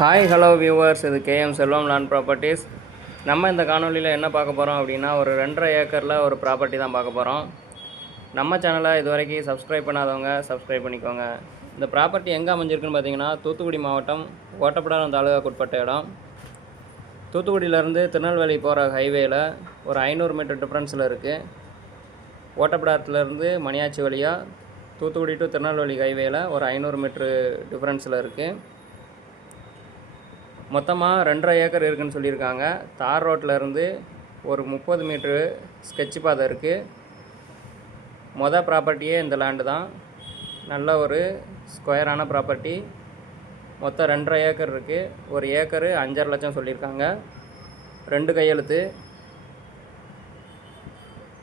Hi hello viewers, இது KM செல்வம் land properties. நம்ம இந்த காணொலியில் என்ன பார்க்க போகிறோம் அப்படின்னா, ஒரு 2.5 ஏக்கரில் ஒரு ப்ராப்பர்ட்டி தான் பார்க்க போகிறோம். நம்ம சேனலை இது வரைக்கும் சப்ஸ்கிரைப் பண்ணாதவங்க சப்ஸ்கிரைப் பண்ணிக்கோங்க. இந்த ப்ராப்பர்ட்டி எங்கே அமைஞ்சிருக்குன்னு பார்த்தீங்கன்னா, தூத்துக்குடி மாவட்டம் ஓட்டப்பிடாரம் தாலுகாவுக்கு உட்பட்ட இடம். தூத்துக்குடியிலேருந்து திருநெல்வேலி போகிற ஹைவேயில் ஒரு 500 மீட்டர் டிஃப்ரென்ஸில் இருக்குது. ஓட்டப்பிடாரத்துலேருந்து மணியாச்சி வழியாக தூத்துக்குடி டு திருநெல்வேலி ஹைவேயில் ஒரு 500 மீட்ரு டிஃப்ரென்ஸில் இருக்குது. மொத்தமாக 2.5 ஏக்கர் இருக்குதுன்னு சொல்லியிருக்காங்க. தார் ரோட்டில் இருந்து ஒரு 30 மீட்ரு ஸ்கெட்ச் பாதை இருக்குது. ப்ராப்பர்ட்டியே இந்த லேண்டு தான். நல்ல ஒரு ஸ்கொயரான ப்ராப்பர்ட்டி. மொத்தம் 2.5 ஏக்கர் இருக்குது. ஒரு ஏக்கரு 5.5 லட்சம் சொல்லியிருக்காங்க. 2 கையெழுத்து.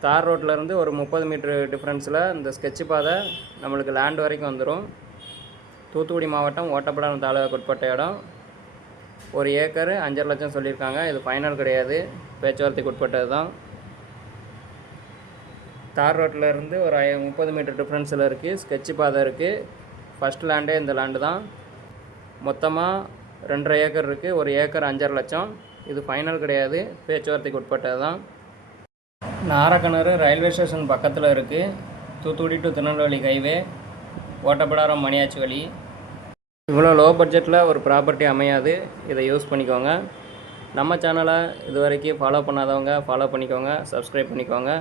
தார் ரோட்டில் இருந்து ஒரு 30 மீட்ரு டிஃப்ரென்ஸில் இந்த ஸ்கெட்ச் பாதை நம்மளுக்கு லேண்டு வரைக்கும் வந்துடும். தூத்துக்குடி மாவட்டம் ஓட்டப்பிடாரம் தாலுகாவுக்கு உட்பட்ட இடம். ஒரு ஏக்கரு 5.5 லட்சம் சொல்லியிருக்காங்க. இது ஃபைனல் கிடையாது, பேச்சுவார்த்தைக்கு உட்பட்டது தான். தார் ரோட்டில் இருந்து ஒரு 30 மீட்டர் டிஃப்ரென்ஸில் இருக்குது. ஸ்கெட்ச் பாதை இருக்குது. ஃபஸ்ட் லேண்டே இந்த லேண்டு தான். மொத்தமாக 2.5 ஏக்கர் இருக்குது. ஒரு ஏக்கர் 5.5 லட்சம். இது ஃபைனல் கிடையாது, பேச்சுவார்த்தைக்கு உட்பட்டது தான். நாரக்கிணறு ரயில்வே ஸ்டேஷன் பக்கத்தில் இருக்குது. தூத்துக்குடி டு திருநெல்வேலி ஹைவே, ஓட்டப்பிடாரம் மணியாச்சி வழி. இவ்வளோ லோ பட்ஜெட்டில் ஒரு ப்ராப்பர்ட்டி அமையாது. இதை யூஸ் பண்ணிக்கோங்க. நம்ம சேனலை இது வரைக்கும் ஃபாலோ பண்ணாதவங்க ஃபாலோ பண்ணிக்கோங்க, சப்ஸ்கிரைப் பண்ணிக்கோங்க.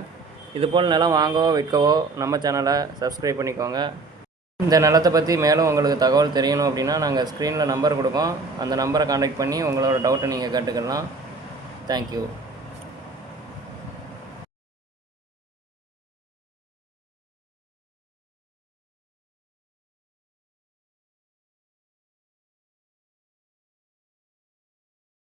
இதுபோல் நிலம் வாங்கவோ விற்கவோ நம்ம சேனலை சப்ஸ்கிரைப் பண்ணிக்கோங்க. இந்த நிலத்தை பற்றி மேலும் உங்களுக்கு தகவல் தெரியணும் அப்படின்னா நாங்கள் ஸ்க்ரீனில் நம்பர் கொடுக்கோம். அந்த நம்பரை கான்டாக்ட் பண்ணி உங்களோட டவுட்டை நீங்கள் கேட்டுக்கலாம். தேங்க்யூ.